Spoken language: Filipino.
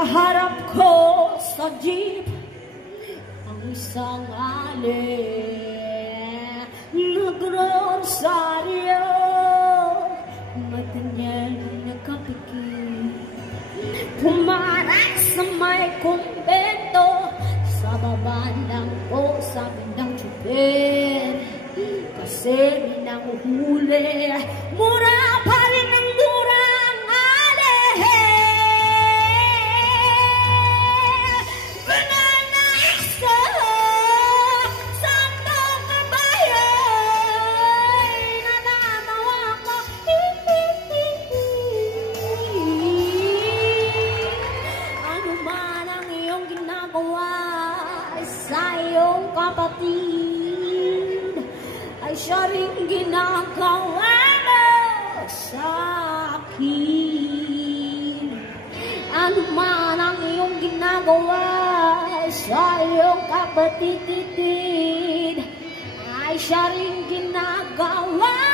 Kaharap ko sa jeep ang isang alin, nagrosaryo, mata niya nakapikit, pumarang sa may kumbento, sa baba lang po sabi ng tsuper, kasi minahuhuli, mura pa rin ang mura ang alin. Kapatid ay siya rin ginagawa mo sa akin. Ano man ang iyong ginagawa sa iyong kapatid ay siya rin ginagawa